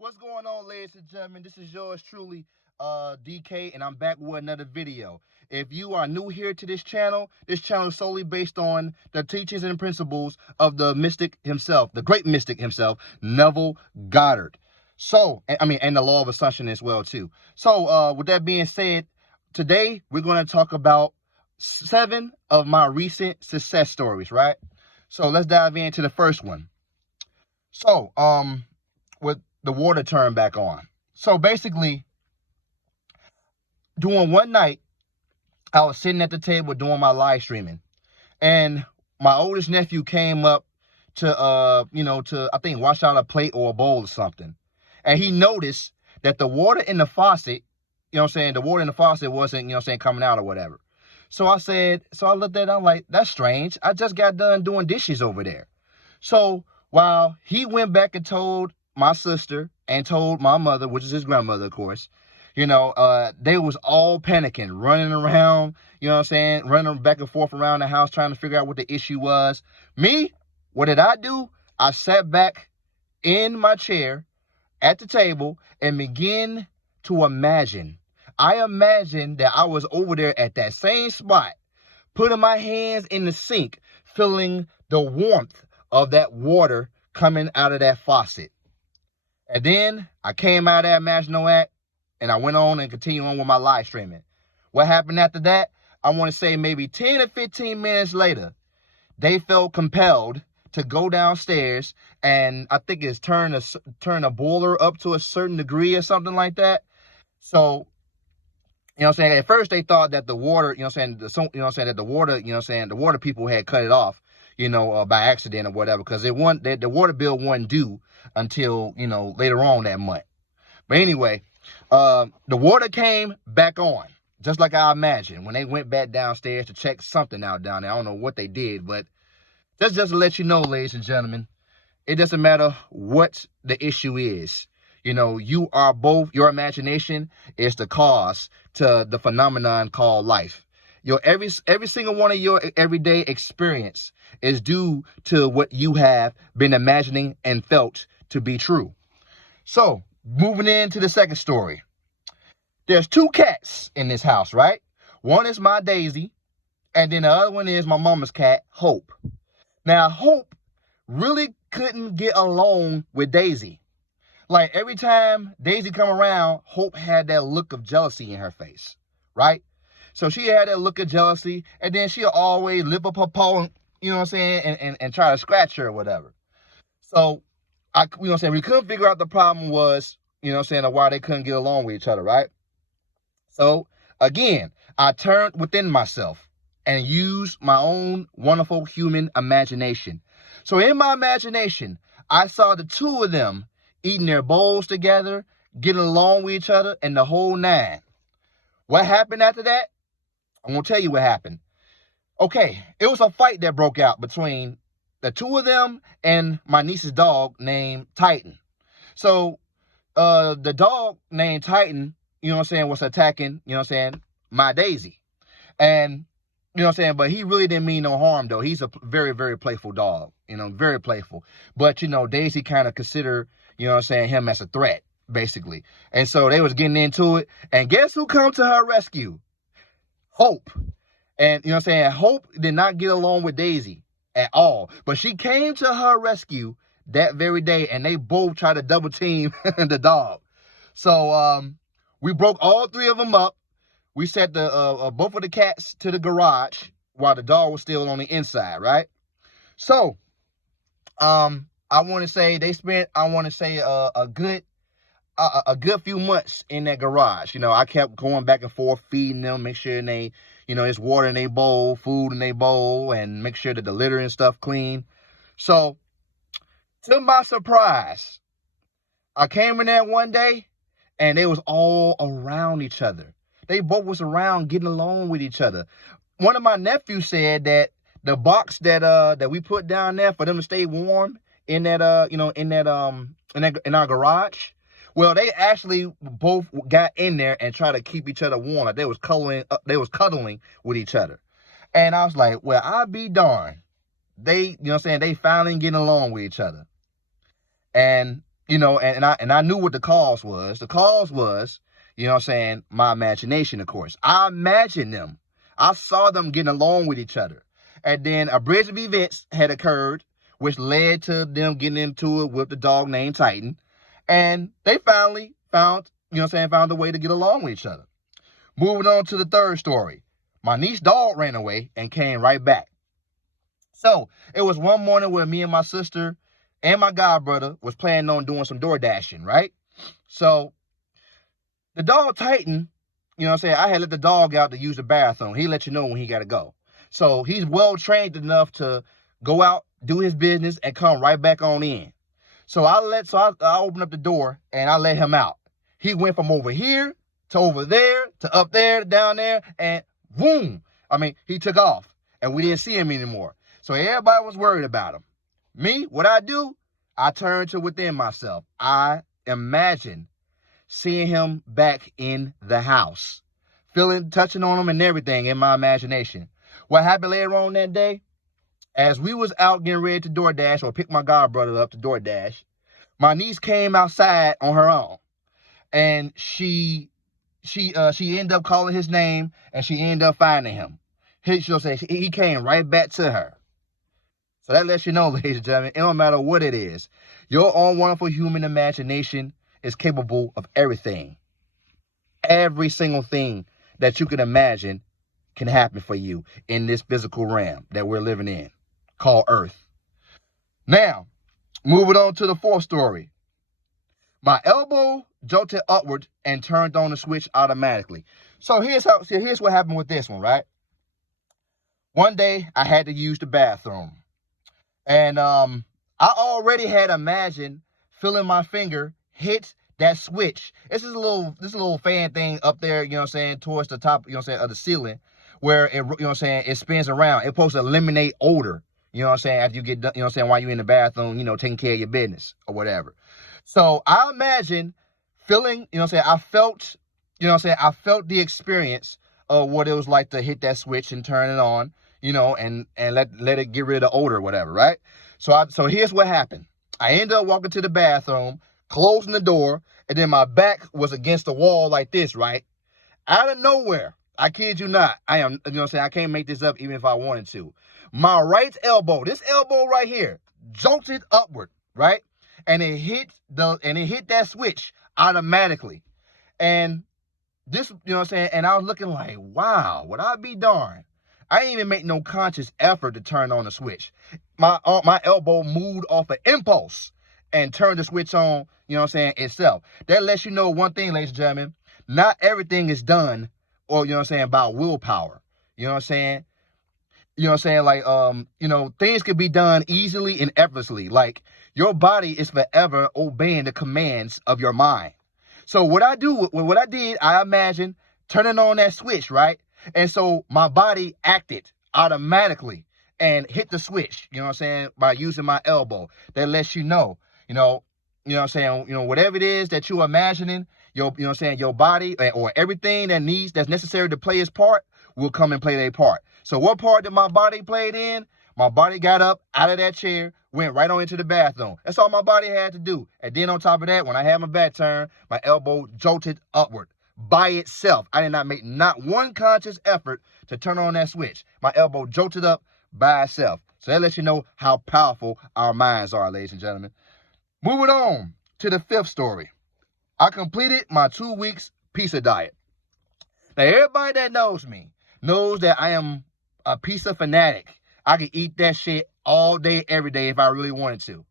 What's going on, ladies and gentlemen? This is yours truly, DK, and I'm back with another video. If you are new here to this channel is solely based on the teachings and principles of the mystic himself, the great mystic himself, Neville Goddard. So, and the law of assumption as well, too. So, with that being said, today we're going to talk about 7 of my recent success stories, right? So, let's dive into the first one. So, with the water turned back on. So basically, during one night, I was sitting at the table doing my live streaming, and my oldest nephew came up to, I think wash out a plate or a bowl or something, and he noticed that the water in the faucet, the water in the faucet wasn't, coming out or whatever. So I looked at it, I'm like, that's strange. I just got done doing dishes over there. So while he went back and told my sister and told my mother, which is his grandmother, of course, they was all panicking, running around, running back and forth around the house trying to figure out what the issue was. Me, what did I do? I sat back in my chair at the table and began to imagine. I imagined that I was over there at that same spot, putting my hands in the sink, feeling the warmth of that water coming out of that faucet. And then I came out of that imaginal act and I went on and continued on with my live streaming. What happened after that? I want to say maybe 10 or 15 minutes later, they felt compelled to go downstairs and I think it's turn a boiler up to a certain degree or something like that. So, at first they thought that the water, that the water people had cut it off, by accident or whatever, because the water bill wasn't due until, later on that month. But anyway, the water came back on, just like I imagined, when they went back downstairs to check something out down there. I don't know what they did, but just to let you know, ladies and gentlemen, it doesn't matter what the issue is. You are both, your imagination is the cause to the phenomenon called life. Every single one of your everyday experience is due to what you have been imagining and felt to be true. So, moving into the second story. There's 2 cats in this house, right? One is my Daisy, and then the other one is my mama's cat, Hope. Now, Hope really couldn't get along with Daisy. Like, every time Daisy come around, Hope had that look of jealousy in her face, right? So she had that look of jealousy, and then she'll always lift up her paw, and try to scratch her or whatever. So, we couldn't figure out the problem was, of why they couldn't get along with each other, right? So, again, I turned within myself and used my own wonderful human imagination. So, in my imagination, I saw the 2 of them eating their bowls together, getting along with each other, and the whole 9. What happened after that? I'm going to tell you what happened. Okay, it was a fight that broke out between the 2 of them and my niece's dog named Titan. So, the dog named Titan, was attacking, my Daisy. And, but he really didn't mean no harm, though. He's a very, very playful dog, very playful. But, Daisy kind of considered, him as a threat, basically. And so they was getting into it. And guess who come to her rescue? Hope. And, Hope did not get along with Daisy at all. But she came to her rescue that very day, and they both tried to double team the dog. So we broke all 3 of them up. We set the both of the cats to the garage while the dog was still on the inside, right? So I want to say they spent, a good few months in that garage. I kept going back and forth, feeding them, make sure they, it's water in their bowl, food in their bowl, and make sure that the litter and stuff clean. So, to my surprise, I came in there one day, and they was all around each other. They both was around getting along with each other. One of my nephews said that the box that we put down there for them to stay warm in that in our garage. Well, they actually both got in there and tried to keep each other warm. Like they was cuddling with each other. And I was like, well, I'll be darned. They, they finally getting along with each other. And and I knew what the cause was. The cause was, my imagination, of course. I imagined them. I saw them getting along with each other. And then a bridge of events had occurred, which led to them getting into it with the dog named Titan. And they finally found a way to get along with each other. Moving on to the third story. My niece's dog ran away and came right back. So it was one morning where me and my sister and my godbrother was planning on doing some door dashing, right? So the dog Titan, I had let the dog out to use the bathroom. He let you know when he got to go. So he's well trained enough to go out, do his business, and come right back on in. So I opened up the door and I let him out. He went from over here to over there to up there to down there, and boom. He took off and we didn't see him anymore. So everybody was worried about him. Me, what I do, I turn to within myself. I imagine seeing him back in the house, touching on him and everything in my imagination. What happened later on that day, as we was out getting ready to DoorDash or pick my godbrother up to DoorDash, my niece came outside on her own, and she ended up calling his name, and she ended up finding him. He came right back to her. So that lets you know, ladies and gentlemen, it don't matter what it is. Your own wonderful human imagination is capable of everything. Every single thing that you can imagine can happen for you in this physical realm that we're living in, called Earth. Now, moving on to the fourth story. My elbow jolted upward and turned on the switch automatically. So here's what happened with this one, right? One day I had to use the bathroom. And I already had imagined feeling my finger hit that switch. This little fan thing up there, towards the top, of the ceiling, where it, it spins around. It's supposed to eliminate odor, after you get done, while you're in the bathroom, taking care of your business or whatever. So I imagine feeling, I felt the experience of what it was like to hit that switch and turn it on, and let it get rid of the odor or whatever, right? So here's what happened. I ended up walking to the bathroom, closing the door, and then my back was against the wall like this, right? Out of nowhere, I kid you not, I can't make this up even if I wanted to. My right elbow, this elbow right here, jolted upward, right? And it hit that switch automatically. And this, and I was looking like, wow, would I be darned? I didn't even make no conscious effort to turn on the switch. My elbow moved off an impulse and turned the switch on, itself. That lets you know one thing, ladies and gentlemen. Not everything is done or, by willpower. Like, things can be done easily and effortlessly. Like, your body is forever obeying the commands of your mind. So what I did, I imagined turning on that switch, right? And so my body acted automatically and hit the switch, by using my elbow. That lets you know, whatever it is that you're imagining, your body or everything that's necessary to play its part will come and play their part. So what part that my body played in? My body got up out of that chair, went right on into the bathroom. That's all my body had to do. And then on top of that, when I had my back turned, my elbow jolted upward by itself. I did not make not one conscious effort to turn on that switch. My elbow jolted up by itself. So that lets you know how powerful our minds are, ladies and gentlemen. Moving on to the fifth story. I completed my 2 weeks pizza diet. Now, everybody that knows me knows that I am a pizza fanatic. I could eat that shit all day, every day if I really wanted to.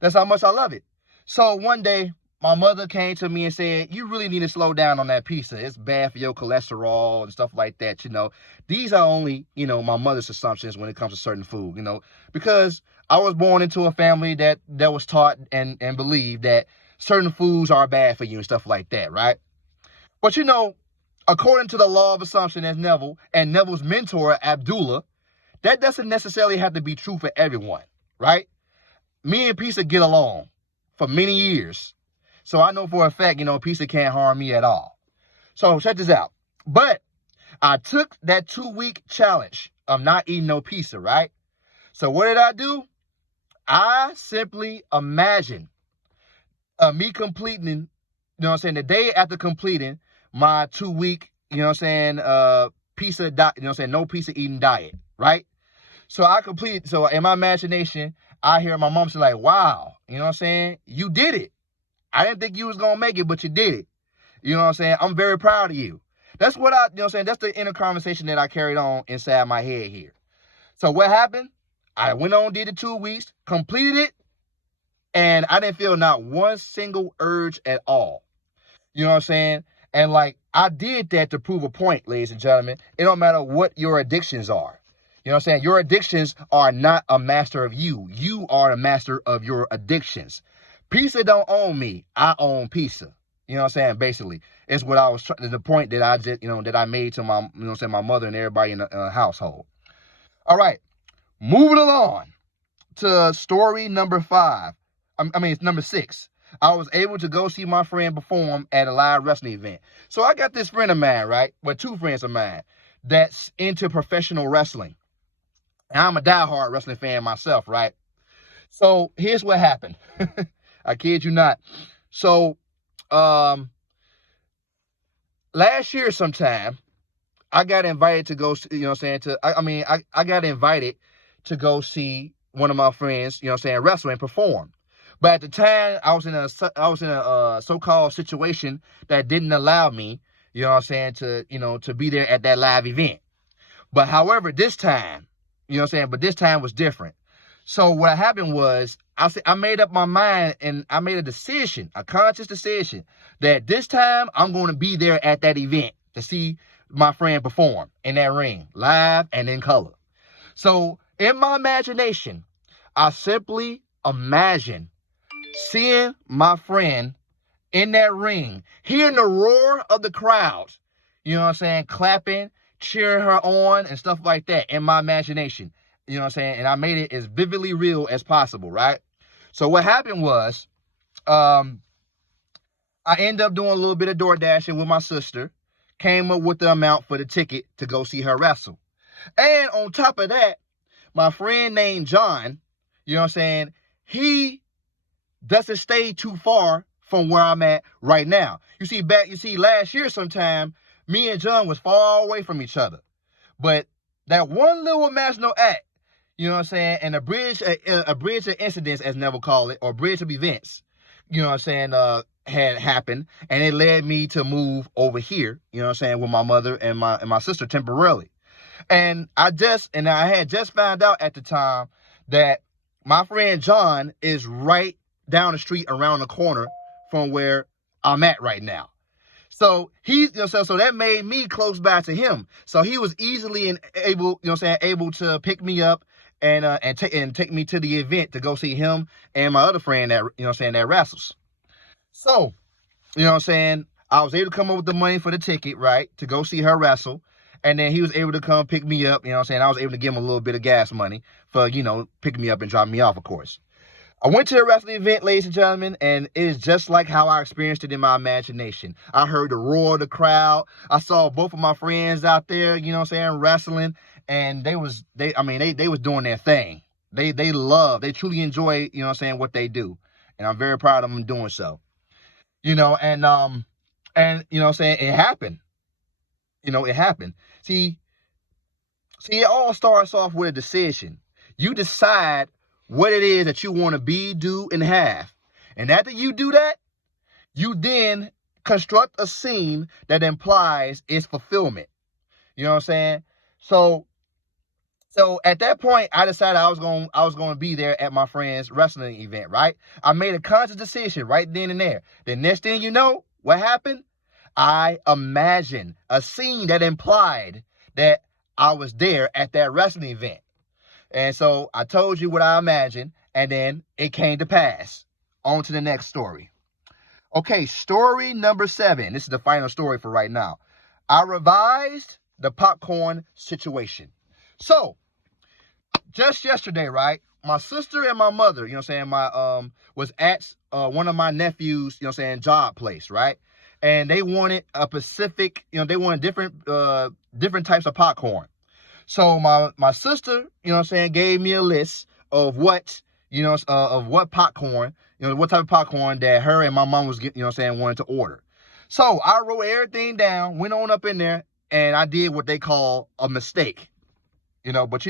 That's how much I love it. So one day, my mother came to me and said, you really need to slow down on that pizza. It's bad for your cholesterol and stuff like that, These are only, my mother's assumptions when it comes to certain food, because I was born into a family that was taught and believed that certain foods are bad for you and stuff like that, right? But, according to the law of assumption as Neville and Neville's mentor, Abdullah, that doesn't necessarily have to be true for everyone, right? Me and pizza get along for many years. So I know for a fact, pizza can't harm me at all. So check this out. But I took that 2-week challenge of not eating no pizza, right? So what did I do? I simply imagined Me completing, you know what I'm saying, the day after completing my 2 week, you know what I'm saying, pizza diet, you know what I'm saying, no pizza eating diet, right? So I completed, so in my imagination, I hear my mom say like, wow, you know what I'm saying? You did it. I didn't think you was going to make it, but you did it. You know what I'm saying? I'm very proud of you. That's what you know what I'm saying? That's the inner conversation that I carried on inside my head here. So what happened? I went on, did the 2 weeks, completed it, and I didn't feel not one single urge at all. You know what I'm saying? And like, I did that to prove a point, ladies and gentlemen. It don't matter what your addictions are. You know what I'm saying? Your addictions are not a master of you. You are a master of your addictions. Pizza don't own me. I own pizza. You know what I'm saying? Basically, it's what I was trying, the point that I just, you know, that I made to my, you know what I'm saying, my mother and everybody in the household. All right, moving along to story number 5. I mean, it's number 6. I was able to go see my friend perform at a live wrestling event. So I got this friend of mine, right? Well, 2 friends of mine that's into professional wrestling. And I'm a diehard wrestling fan myself, right? So here's what happened. I kid you not. So last year sometime, I got invited to go, you know what I'm saying, I got invited to go see one of my friends, you know what I'm saying, wrestle and perform. But at the time, I was in a so-called situation that didn't allow me, you know what I'm saying, to be there at that live event. But however, this time, you know what I'm saying, but this time was different. So what happened was, I made up my mind and I made a decision, a conscious decision, that this time I'm going to be there at that event to see my friend perform in that ring, live and in color. So in my imagination, I simply imagine seeing my friend in that ring, hearing the roar of the crowd, you know what I'm saying, clapping, cheering her on and stuff like that in my imagination, you know what I'm saying, and I made it as vividly real as possible, right? So what happened was, I ended up doing a little bit of door dashing with my sister, came up with the amount for the ticket to go see her wrestle. And on top of that, my friend named John, you know what I'm saying, he doesn't stay too far from where I'm at right now. You see, last year sometime, me and John was far away from each other. But that one little imaginal act, you know what I'm saying, and a bridge of incidents, as Neville called it, or bridge of events, you know what I'm saying, had happened, and it led me to move over here, you know what I'm saying, with my mother and my sister temporarily. And I had just found out at the time that my friend John is right down the street around the corner from where I'm at right now. So so that made me close by to him. So he was easily able to pick me up and take me to the event to go see him and my other friend that wrestles. So, you know what I'm saying, I was able to come up with the money for the ticket, right, to go see her wrestle. And then he was able to come pick me up, you know what I'm saying? I was able to give him a little bit of gas money for, picking me up and dropping me off, of course. I went to the wrestling event, ladies and gentlemen, and it is just like how I experienced it in my imagination. I heard the roar of the crowd. I saw both of my friends out there, you know what I'm saying, wrestling, and they was doing their thing. They truly enjoy, you know what I'm saying, what they do. And I'm very proud of them doing so. And you know what I'm saying, it happened. It happened. See, it all starts off with a decision. You decide what it is that you want to be, do, and have. And after you do that, you then construct a scene that implies its fulfillment. You know what I'm saying? So at that point, I decided I was going to be there at my friend's wrestling event, right? I made a conscious decision right then and there. The next thing you know, what happened? I imagined a scene that implied that I was there at that wrestling event. And so I told you what I imagined, and then it came to pass. On to the next story. Okay, story number 7. This is the final story for right now. I revised the popcorn situation. So, just yesterday, right, my sister and my mother, you know what I'm saying, was at one of my nephews, you know what I'm saying, job place, right? And they wanted a specific, they wanted different types of popcorn. So my sister, you know what I'm saying, gave me a list of what, of what popcorn, what type of popcorn that her and my mom was getting, wanted to order. So I wrote everything down, went on up in there, and I did what they call a mistake. But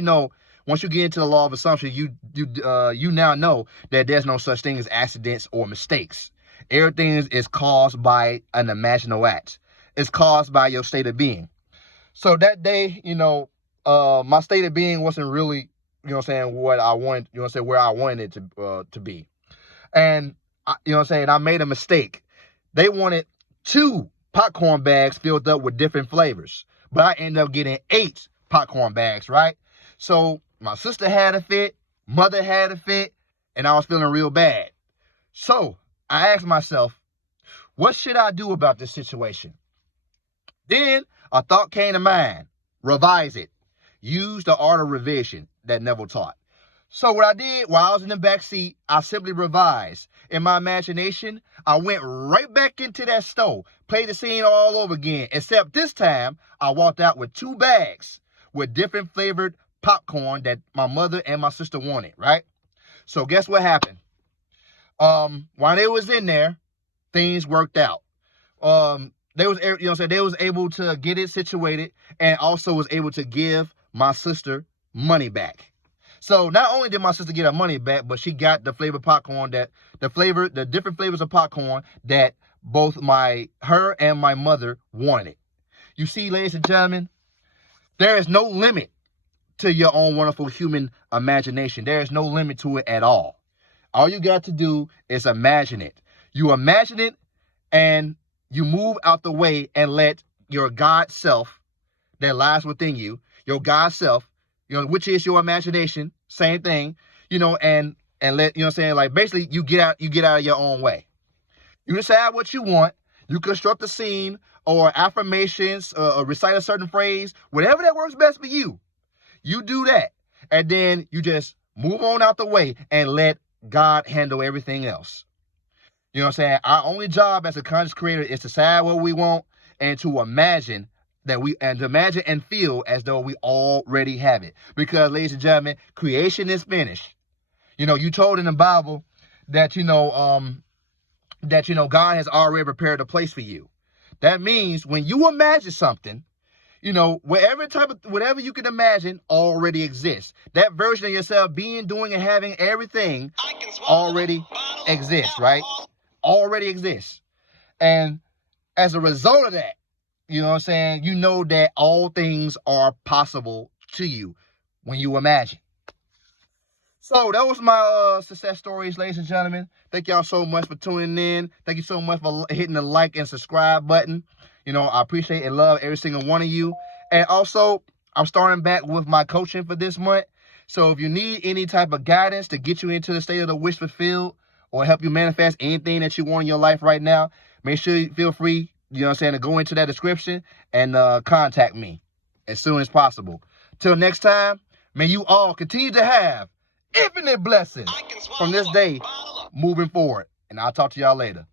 once you get into the law of assumption, you now know that there's no such thing as accidents or mistakes. Everything is caused by an imaginal act. It's caused by your state of being. So that day, my state of being wasn't really, what I wanted, where I wanted it to be. And, I made a mistake. They wanted 2 popcorn bags filled up with different flavors, but I ended up getting 8 popcorn bags, right? So my sister had a fit, mother had a fit, and I was feeling real bad. So I asked myself, what should I do about this situation? Then a thought came to mind. Revise it. Use the art of revision that Neville taught. So what I did while I was in the back seat, I simply revised. In my imagination, I went right back into that store, played the scene all over again, except this time I walked out with 2 bags with different flavored popcorn that my mother and my sister wanted, right? So guess what happened? While they was in there, things worked out. They was able to get it situated and also was able to give my sister money back. So not only did my sister get her money back, but she got the flavored popcorn the different flavors of popcorn that both her and my mother wanted. You see, ladies and gentlemen, there is no limit to your own wonderful human imagination. There is no limit to it at all. All you got to do is imagine it. You imagine it and you move out the way and let your God self that lies within you, your God self, which is your imagination, same thing, and let, basically you get out of your own way. You decide what you want, you construct a scene or affirmations, or recite a certain phrase, whatever that works best for you. You do that, and then you just move on out the way and let God handle everything else. Our only job as a conscious creator is to decide what we want and to imagine and feel as though we already have it. Because, ladies and gentlemen, creation is finished. You told in the Bible that, God has already prepared a place for you. That means when you imagine something, whatever you can imagine already exists. That version of yourself being, doing, and having everything already exists, right? Already exists. And as a result of that, you know that all things are possible to you when you imagine. So that was my success stories, ladies and gentlemen. Thank y'all so much for tuning in. Thank you so much for hitting the like and subscribe button. I appreciate and love every single one of you. And also, I'm starting back with my coaching for this month. So if you need any type of guidance to get you into the state of the wish fulfilled or help you manifest anything that you want in your life right now, make sure you feel free, to go into that description and contact me as soon as possible. Till next time, may you all continue to have infinite blessings from this day moving forward. And I'll talk to y'all later.